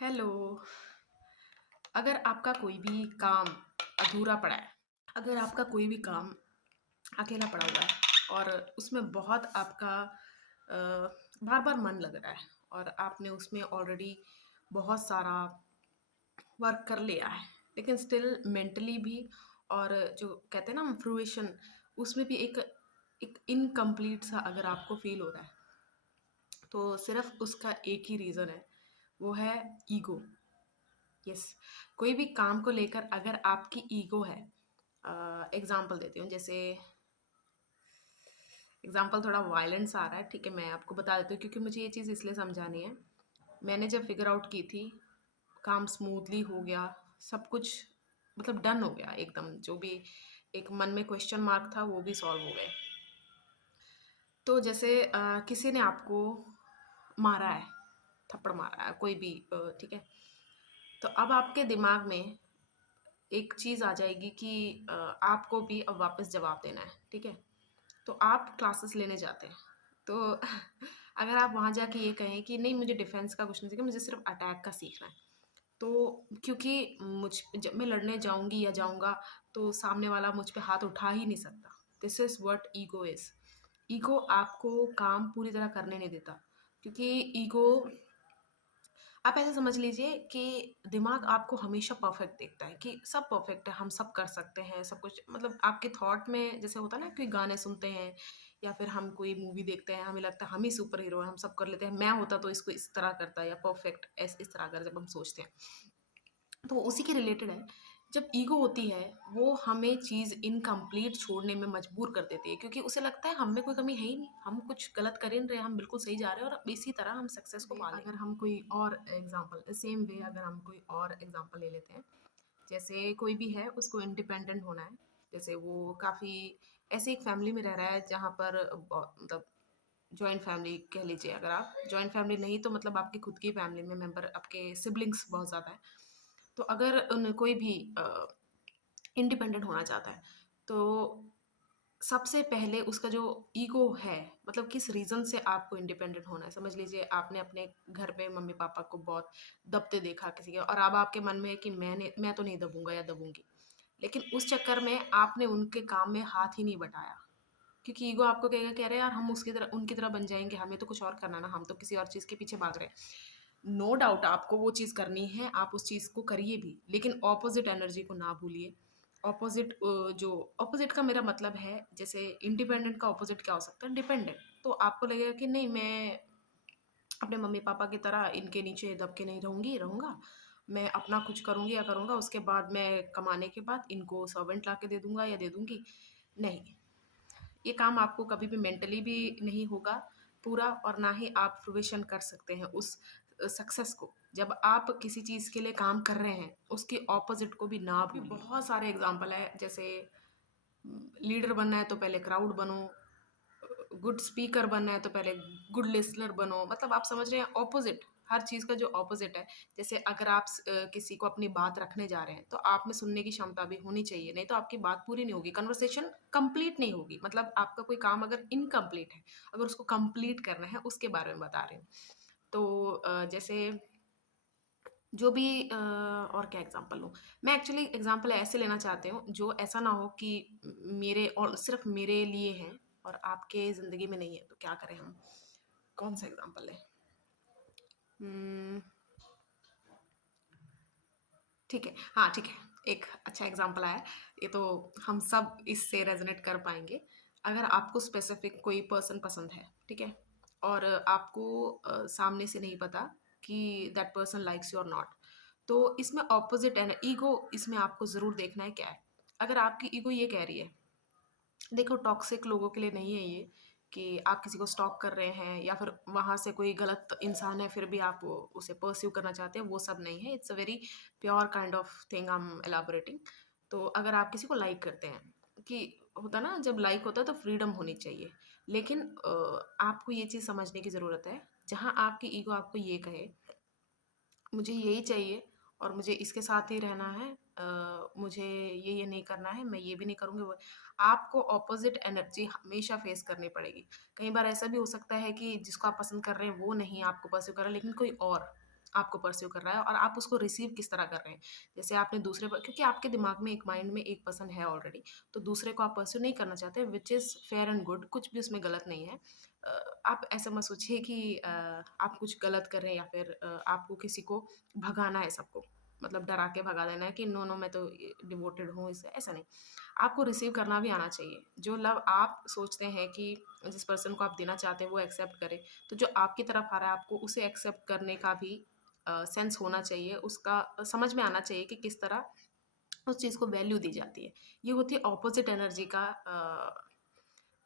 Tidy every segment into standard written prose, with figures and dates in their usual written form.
Hello. अगर आपका कोई भी काम अधूरा पड़ा है, अगर आपका कोई भी काम अकेला पड़ा हुआ है और उसमें बहुत आपका बार बार मन लग रहा है और आपने उसमें ऑलरेडी बहुत सारा वर्क कर लिया है, लेकिन स्टिल मेंटली भी और जो कहते हैं ना फ्रूएशन, उसमें भी एक इनकम्प्लीट सा अगर आपको फील हो रहा है, तो सिर्फ उसका एक ही रीज़न है, वो है ईगो। यस। कोई भी काम को लेकर अगर आपकी ईगो है, एग्जाम्पल देती हूँ, जैसे एग्जाम्पल थोड़ा वायलेंस आ रहा है, ठीक है, मैं आपको बता देती हूँ क्योंकि मुझे ये चीज़ इसलिए समझानी है। मैंने जब फिगर आउट की थी, काम स्मूथली हो गया, सब कुछ मतलब डन हो गया एकदम, जो भी एक मन में क्वेश्चन मार्क था वो भी सॉल्व हो गए। तो जैसे किसी ने आपको मारा है, थप्पड़ मारा है, कोई भी ठीक है, तो अब आपके दिमाग में एक चीज़ आ जाएगी कि आपको भी अब वापस जवाब देना है, ठीक है? तो आप क्लासेस लेने जाते हैं। तो अगर आप वहाँ जाके ये कहें कि नहीं, मुझे डिफेंस का कुछ नहीं सीखना, मुझे सिर्फ अटैक का सीखना है। तो क्योंकि मुझ जब मैं लड़ने जाऊँगी या जाऊँगा, तो सामने वाला मुझ पे हाथ उठा ही नहीं सकता। This is what ego is. Ego आपको काम पूरी तरह करने नहीं देता, क्योंकि ईगो, आप ऐसे समझ लीजिए कि दिमाग आपको हमेशा परफेक्ट देखता है कि सब परफेक्ट है, हम सब कर सकते हैं, सब कुछ मतलब आपके थॉट में जैसे होता है ना, कोई गाने सुनते हैं या फिर हम कोई मूवी देखते हैं, हमें लगता है हम ही सुपर हीरो हैं, हम सब कर लेते हैं, मैं होता तो इसको इस तरह करता, या परफेक्ट इस तरह कर, जब हम सोचते हैं तो वो उसी के रिलेटेड है। जब ईगो होती है, वो हमें चीज़ इनकम्प्लीट छोड़ने में मजबूर कर देती है, क्योंकि उसे लगता है हम में कोई कमी है ही नहीं, हम कुछ गलत कर ही नहीं रहे, हम बिल्कुल सही जा रहे हैं और इसी तरह हम सक्सेस को पा लेंगे। अगर हम कोई और एग्जांपल, सेम वे अगर हम कोई और एग्जांपल ले लेते हैं, जैसे कोई भी है, उसको इंडिपेंडेंट होना है, जैसे वो काफ़ी ऐसे एक फैमिली में रह रहा है जहाँ पर मतलब जॉइंट फैमिली कह लीजिए, अगर आप जॉइंट फैमिली नहीं तो मतलब आपकी खुद की फैमिली में मेंबर, आपके सिबलिंग्स बहुत ज़्यादा है। तो अगर कोई भी इंडिपेंडेंट होना चाहता है, तो सबसे पहले उसका जो ईगो है, मतलब किस रीज़न से आपको इंडिपेंडेंट होना है, समझ लीजिए आपने अपने घर पे मम्मी पापा को बहुत दबते देखा किसी के, और अब आपके मन में है कि मैं तो नहीं दबूंगा या दबूंगी, लेकिन उस चक्कर में आपने उनके काम में हाथ ही नहीं बटाया, क्योंकि ईगो आपको कहेगा कि अरे यार, हम उसकी तरह उनकी तरह बन जाएंगे, हमें तो कुछ और करना ना, हम तो किसी और चीज़ के पीछे भाग रहे हैं। नो डाउट आपको वो चीज़ करनी है, आप उस चीज़ को करिए भी, लेकिन ऑपोजिट एनर्जी को ना भूलिए। ऑपोजिट, जो ऑपोजिट का मेरा मतलब है, जैसे इंडिपेंडेंट का ऑपोजिट क्या हो सकता है, डिपेंडेंट। तो आपको लगेगा कि नहीं, मैं अपने मम्मी पापा की तरह इनके नीचे दब के नहीं रहूँगा, मैं अपना कुछ करूँगी या करूँगा, उसके बाद मैं कमाने के बाद इनको सर्वेंट ला के दे दूँगा या दे दूँगी। नहीं, ये काम आपको कभी भी मेंटली भी नहीं होगा पूरा, और ना ही आप फ्रूइशन कर सकते हैं उस सक्सेस को। जब आप किसी चीज़ के लिए काम कर रहे हैं, उसके ऑपोजिट को भी ना भूलिए। बहुत सारे एग्जांपल है, जैसे लीडर बनना है तो पहले क्राउड बनो, गुड स्पीकर बनना है तो पहले गुड लिसनर बनो, मतलब आप समझ रहे हैं, ऑपोजिट, हर चीज़ का जो ऑपोजिट है। जैसे अगर आप किसी को अपनी बात रखने जा रहे हैं, तो आप में सुनने की क्षमता भी होनी चाहिए, नहीं तो आपकी बात पूरी नहीं होगी, कन्वर्सेशन कंप्लीट नहीं होगी, मतलब आपका कोई काम अगर इनकम्प्लीट है, अगर उसको कंप्लीट करना है, उसके बारे में बता रही हूँ। तो जैसे जो भी और क्या एग्जांपल लूँ? मैं एक्चुअली एग्जांपल ऐसे लेना चाहती हूँ जो ऐसा ना हो कि मेरे और सिर्फ मेरे लिए हैं और आपके ज़िंदगी में नहीं है, तो क्या करें हम? कौन सा एग्जांपल लें? ठीक है, हाँ ठीक है, एक अच्छा एग्जांपल आया, ये तो हम सब इससे रेज़ोनेट कर पाएँगे। अगर आपको स्पेसिफिक कोई पर्सन पसंद है, ठीक है? और आपको सामने से नहीं पता कि दैट पर्सन लाइक्स यू और नॉट, तो इसमें ऑपोज़िट है ना, ईगो इसमें आपको ज़रूर देखना है क्या है। अगर आपकी ईगो ये कह रही है, देखो टॉक्सिक लोगों के लिए नहीं है ये, कि आप किसी को स्टॉक कर रहे हैं या फिर वहाँ से कोई गलत इंसान है फिर भी आप उसे परस्यू करना चाहते हैं, वो सब नहीं है, it's a very pure kind of thing I am elaborating. तो अगर आप किसी को लाइक करते हैं, कि होता ना, जब लाइक होता है तो फ्रीडम होनी चाहिए, लेकिन आपको ये चीज़ समझने की ज़रूरत है, जहाँ आपकी ईगो आपको ये कहे मुझे यही चाहिए और मुझे इसके साथ ही रहना है, मुझे ये नहीं करना है, मैं ये भी नहीं करूँगी, वो, आपको ऑपोजिट एनर्जी हमेशा फेस करनी पड़ेगी। कई बार ऐसा भी हो सकता है कि जिसको आप पसंद कर रहे हैं वो नहीं आपको परस्यू कर रहा है, लेकिन कोई और, आपको परस्यू कर रहा है और आप उसको रिसीव किस तरह कर रहे हैं। जैसे आपने दूसरे पर, क्योंकि आपके दिमाग में एक माइंड में एक पर्सन है ऑलरेडी, तो दूसरे को आप परस्यू नहीं करना चाहते, which is fair and good, कुछ भी उसमें गलत नहीं है। आप ऐसा मत सोचिए कि आप कुछ गलत कर रहे हैं या फिर आपको किसी को भगाना है सबको, मतलब डरा के भगा देना है कि नो नो मैं तो डिवोटेड हूँ इससे, ऐसा नहीं। आपको रिसीव करना भी आना चाहिए। जो लव आप सोचते हैं कि जिस पर्सन को आप देना चाहते हैं वो एक्सेप्ट करे, तो जो आपकी तरफ आ रहा है आपको उसे एक्सेप्ट करने का भी सेंस होना चाहिए, उसका समझ में आना चाहिए कि किस तरह उस चीज़ को वैल्यू दी जाती है। ये होती है ऑपोजिट एनर्जी का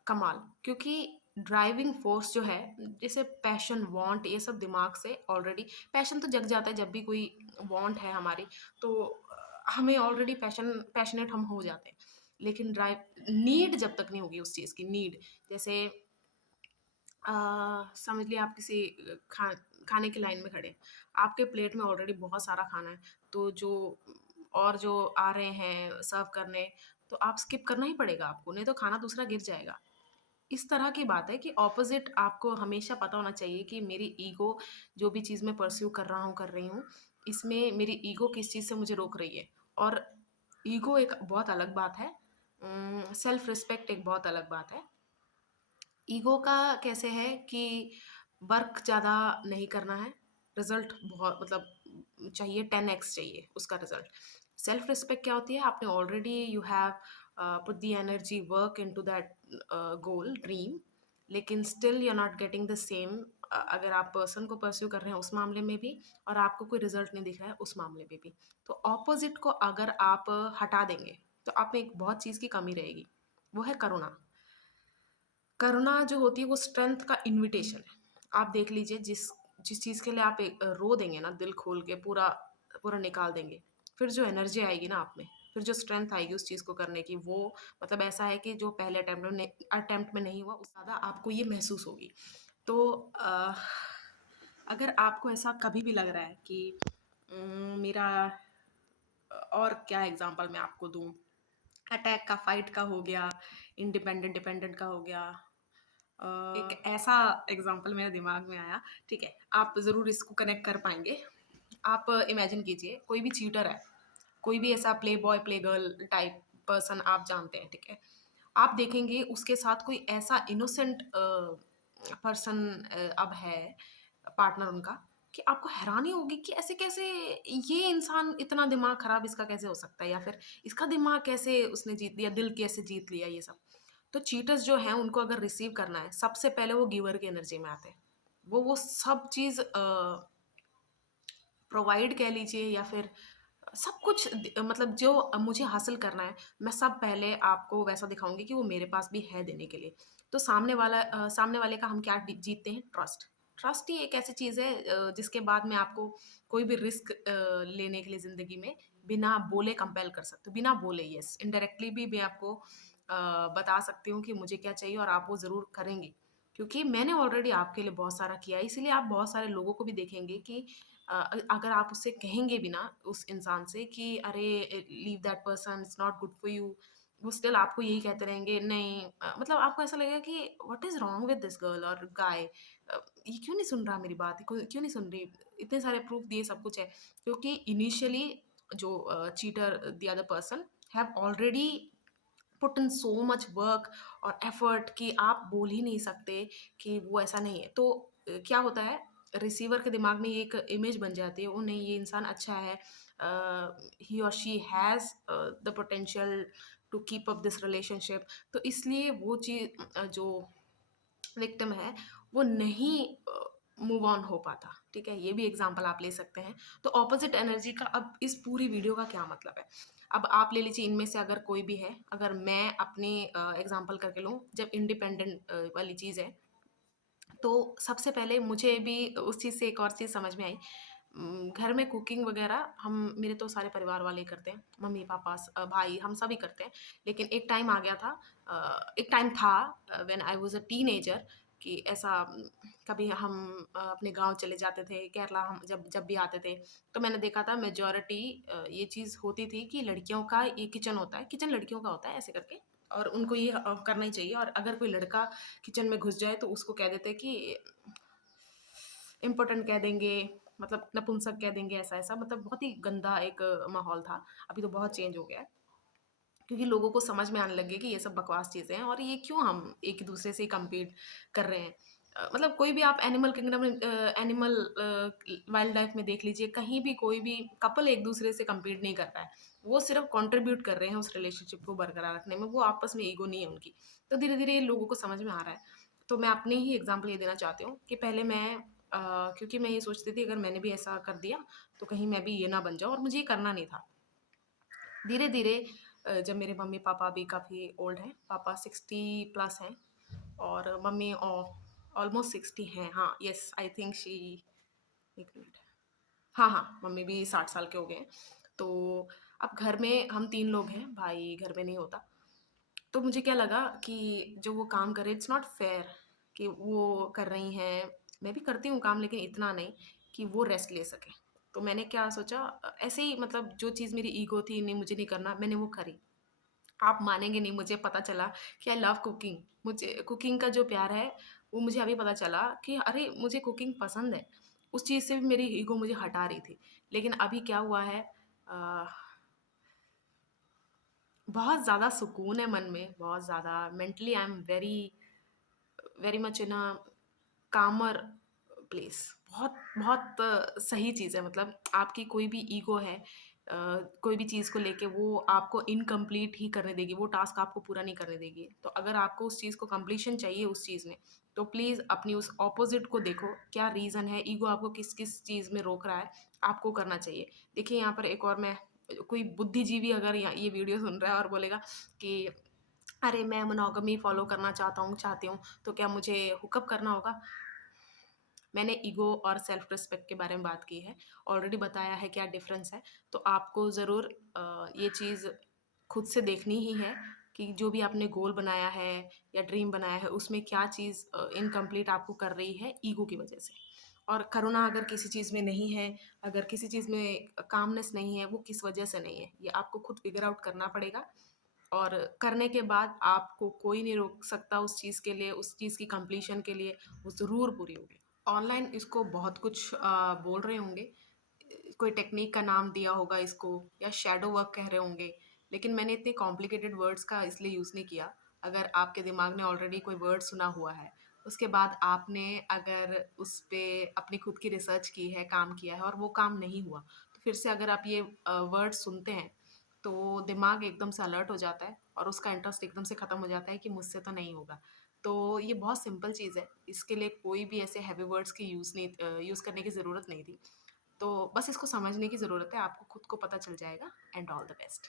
कमाल, क्योंकि ड्राइविंग फोर्स जो है, जैसे पैशन, वांट, ये सब दिमाग से ऑलरेडी, पैशन तो जग जाता है जब भी कोई वांट है हमारी, तो हमें ऑलरेडी पैशनेट हम हो जाते हैं। लेकिन ड्राइव नीड जब तक नहीं होगी उस चीज़ की, नीड, जैसे समझ लिया आप किसी खाने की लाइन में खड़े हैं, आपके प्लेट में ऑलरेडी बहुत सारा खाना है, तो जो आ रहे हैं सर्व करने, तो आप स्किप करना ही पड़ेगा आपको, नहीं तो खाना दूसरा गिर जाएगा। इस तरह की बात है कि ऑपोजिट आपको हमेशा पता होना चाहिए कि मेरी ईगो, जो भी चीज़ मैं परस्यू कर रहा हूँ, कर रही हूँ, इसमें मेरी ईगो किस चीज़ से मुझे रोक रही है। और ईगो एक बहुत अलग बात है, सेल्फ रिस्पेक्ट एक बहुत अलग बात है। ईगो का कैसे है कि वर्क ज़्यादा नहीं करना है, रिजल्ट बहुत, मतलब चाहिए 10x चाहिए उसका रिजल्ट। सेल्फ रिस्पेक्ट क्या होती है, आपने already you have put the energy work into that goal dream, लेकिन still you are not getting the same. अगर आप पर्सन को परस्यू कर रहे हैं उस मामले में भी, और आपको कोई रिजल्ट नहीं दिख रहा है उस मामले में भी, तो ऑपोजिट को अगर आप हटा देंगे तो आप में एक बहुत चीज़ की कमी रहेगी, वो है करुणा। करुणा जो होती है वो स्ट्रेंथ का इन्विटेशन है। आप देख लीजिए, जिस जिस चीज़ के लिए आप रो देंगे ना, दिल खोल के पूरा पूरा निकाल देंगे, फिर जो एनर्जी आएगी ना आप में, फिर जो स्ट्रेंथ आएगी उस चीज़ को करने की, वो मतलब ऐसा है कि जो पहले अटेम्प्ट में नहीं हुआ, उससे ज़्यादा आपको ये महसूस होगी। तो अगर आपको ऐसा कभी भी लग रहा है कि मेरा, और क्या एग्जांपल मैं आपको दूँ? अटैक का, फाइट का हो गया, इंडिपेंडेंट डिपेंडेंट का हो गया। एक ऐसा एग्जांपल मेरे दिमाग में आया, ठीक है, आप ज़रूर इसको कनेक्ट कर पाएँगे। आप इमेजिन कीजिए, कोई भी चीटर है, कोई भी ऐसा play boy, play girl type person आप जानते हैं, ठीक है? आप देखेंगे उसके साथ कोई ऐसा इनोसेंट पर्सन अब है, पार्टनर उनका, कि आपको हैरानी होगी कि ऐसे कैसे, ये इंसान इतना दिमाग खराब इसका कैसे हो सकता है, या फिर इसका दिमाग कैसे उसने जीत लिया, दिल कैसे जीत लिया, ये सब। तो चीटर्स जो हैं उनको अगर रिसीव करना है, सबसे पहले वो गिवर की एनर्जी में आते हैं। वो सब चीज़ प्रोवाइड कह लीजिए, या फिर सब कुछ मतलब जो मुझे हासिल करना है, मैं सब पहले आपको वैसा दिखाऊँगी कि वो मेरे पास भी है देने के लिए। तो सामने वाले का हम क्या जीतते हैं? ट्रस्ट। ट्रस्ट ही एक ऐसी चीज़ है जिसके बाद में आपको कोई भी रिस्क लेने के लिए ज़िंदगी में बिना बोले कंपेल कर सकते हो। बिना बोले, यस, इनडायरेक्टली भी मैं आपको बता सकती हूँ कि मुझे क्या चाहिए और आप वो ज़रूर करेंगे। क्योंकि मैंने ऑलरेडी आपके लिए बहुत सारा किया है, इसीलिए आप बहुत सारे लोगों को भी देखेंगे कि अगर आप उससे कहेंगे भी ना, उस इंसान से कि अरे leave that person, it's not good for you, वो स्टिल आपको यही कहते रहेंगे, नहीं मतलब आपको ऐसा लगेगा कि what is wrong with this girl और गाय, ये क्यों नहीं सुन रहा मेरी बात, क्यों नहीं सुन रही, इतने सारे प्रूफ दिए, सब कुछ है। क्योंकि इनिशियली जो cheater, the other person have already put in so much work और एफर्ट कि आप बोल ही नहीं सकते कि वो ऐसा नहीं है। तो क्या होता है, रिसीवर के दिमाग में ये एक इमेज बन जाती है, ओ नहीं ये इंसान अच्छा है, ही और she has the potential to keep up this relationship. तो इसलिए वो चीज़ जो विक्टिम है वो नहीं मूव ऑन हो पाता, ठीक है? ये भी एग्जांपल आप ले सकते हैं। तो ऑपोजिट एनर्जी का अब इस पूरी वीडियो का क्या मतलब है? अब आप ले लीजिए, इनमें से अगर कोई भी है, अगर मैं अपनी एग्जांपल करके लूँ, जब इंडिपेंडेंट वाली चीज़ है, तो सबसे पहले मुझे भी उस चीज़ से एक और चीज़ समझ में आई। घर में कुकिंग वगैरह हम, मेरे तो सारे परिवार वाले ही करते हैं, मम्मी पापा भाई, हम सभी करते हैं। लेकिन एक टाइम आ गया था, एक टाइम था when I was a teenager, कि ऐसा कभी हम अपने गांव चले जाते थे, केरला, हम जब जब भी आते थे, तो मैंने देखा था मेजोरिटी ये चीज़ होती थी कि लड़कियों का ये किचन होता है, किचन लड़कियों का होता है ऐसे करके, और उनको ये करना ही चाहिए। और अगर कोई लड़का किचन में घुस जाए तो उसको कह देते कि इम्पोर्टेंट कह देंगे, मतलब नपुंसक कह देंगे, ऐसा-ऐसा, मतलब बहुत ही गंदा एक माहौल था। अभी तो बहुत चेंज हो गया है। क्योंकि लोगों को समझ में आने लग गया कि ये सब बकवास चीज़ें हैं और ये क्यों हम एक दूसरे से कम्पीट कर रहे हैं। मतलब कोई भी आप एनिमल किंगडम में एनिमल वाइल्ड लाइफ में देख लीजिए, कहीं भी कोई भी कपल एक दूसरे से कम्पीट नहीं कर रहा है। वो सिर्फ कंट्रीब्यूट कर रहे हैं उस रिलेशनशिप को बरकरार रखने में, वो आपस में ईगो नहीं है उनकी। तो धीरे-धीरे ये लोगों को समझ में आ रहा है। तो मैं अपनी ही एग्ज़ाम्पल ये देना चाहती हूँ कि पहले मैं क्योंकि मैं ये सोचती थी अगर मैंने भी ऐसा कर दिया, तो कहीं मैं भी ये ना बन जाऊँ, और मुझे ये करना नहीं था। धीरे-धीरे जब मेरे मम्मी-पापा भी काफ़ी ओल्ड हैं, पापा 60 प्लस हैं और मम्मी ऑलमोस्ट 60 हैं। हाँ, yes, I think she, 1 minute. हाँ, हाँ, मम्मी भी 60 साल के हो गए हैं। तो अब घर में हम 3 लोग हैं, भाई घर में नहीं होता। तो मुझे क्या लगा कि जो वो काम कर रहे हैं, इट्स नॉट फेयर कि वो कर रही हैं, मैं भी करती हूँ काम लेकिन इतना नहीं कि वो रेस्ट ले सकें। तो मैंने क्या सोचा, ऐसे ही मतलब जो चीज़ मेरी ईगो थी, नहीं मुझे नहीं करना, मैंने वो करी। आप मानेंगे नहीं, मुझे पता चला कि आई लव कुकिंग। मुझे कुकिंग का जो प्यार है, वो मुझे अभी पता चला कि अरे! मुझे कुकिंग पसंद है। उस चीज़ से भी मेरी ईगो मुझे हटा रही थी। लेकिन अभी क्या हुआ है, अ, बहुत ज़्यादा सुकून है मन में, बहुत ज़्यादा mentally I am very very much in a calmer place. बहुत बहुत सही चीज़ है, मतलब आपकी कोई भी ईगो है, कोई भी चीज़ को लेके वो आपको इनकम्प्लीट ही करने देगी, वो टास्क आपको पूरा नहीं करने देगी। तो अगर आपको उस चीज़ को कंप्लीशन चाहिए उस चीज़ में, तो प्लीज़ अपनी उस ऑपोज़िट को देखो, क्या रीज़न है, ईगो आपको किस-किस चीज़ में रोक रहा है, आपको करना चाहिए। देखिए यहाँ पर एक और मैं, कोई बुद्धिजीवी अगर ये वीडियो सुन रहा है और बोलेगा कि अरे! मैं मोनोगमी फ़ॉलो करना चाहती हूँ, तो क्या मुझे हुकअप करना होगा? मैंने ईगो और सेल्फ रिस्पेक्ट के बारे में बात की है, ऑलरेडी बताया है क्या डिफ़रेंस है। तो आपको ज़रूर ये चीज़ खुद से देखनी ही है कि जो भी आपने गोल बनाया है या ड्रीम बनाया है, उसमें क्या चीज़ इनकम्प्लीट आपको कर रही है ईगो की वजह से। और करुणा अगर किसी चीज़ में नहीं है, अगर किसी चीज़ में कामनेस नहीं है, वो किस वजह से नहीं है, ये आपको खुद फिगर आउट करना पड़ेगा। और करने के बाद आपको कोई नहीं रोक सकता उस चीज़ के लिए, उस चीज़ की कंप्लीशन के लिए, वो ज़रूर पूरी होगी। ऑनलाइन इसको बहुत कुछ बोल रहे होंगे, कोई टेक्नीक का नाम दिया होगा इसको या शैडो वर्क कह रहे होंगे, लेकिन मैंने इतने कॉम्प्लिकेटेड वर्ड्स का इसलिए यूज़ नहीं किया। अगर आपके दिमाग ने ऑलरेडी कोई वर्ड सुना हुआ है, उसके बाद आपने अगर उस पे अपनी खुद की रिसर्च की है, काम किया है और वो काम नहीं हुआ, तो फिर से अगर आप ये वर्ड सुनते हैं, तो दिमाग एकदम से अलर्ट हो जाता है और उसका इंटरेस्ट एकदम से ख़त्म हो जाता है कि मुझसे तो नहीं होगा। तो ये बहुत सिंपल चीज़ है, इसके लिए कोई भी ऐसे हेवी वर्ड्स की यूज़ करने की ज़रूरत नहीं थी। तो बस इसको समझने की ज़रूरत है, आपको खुद को पता चल जाएगा। And all the best.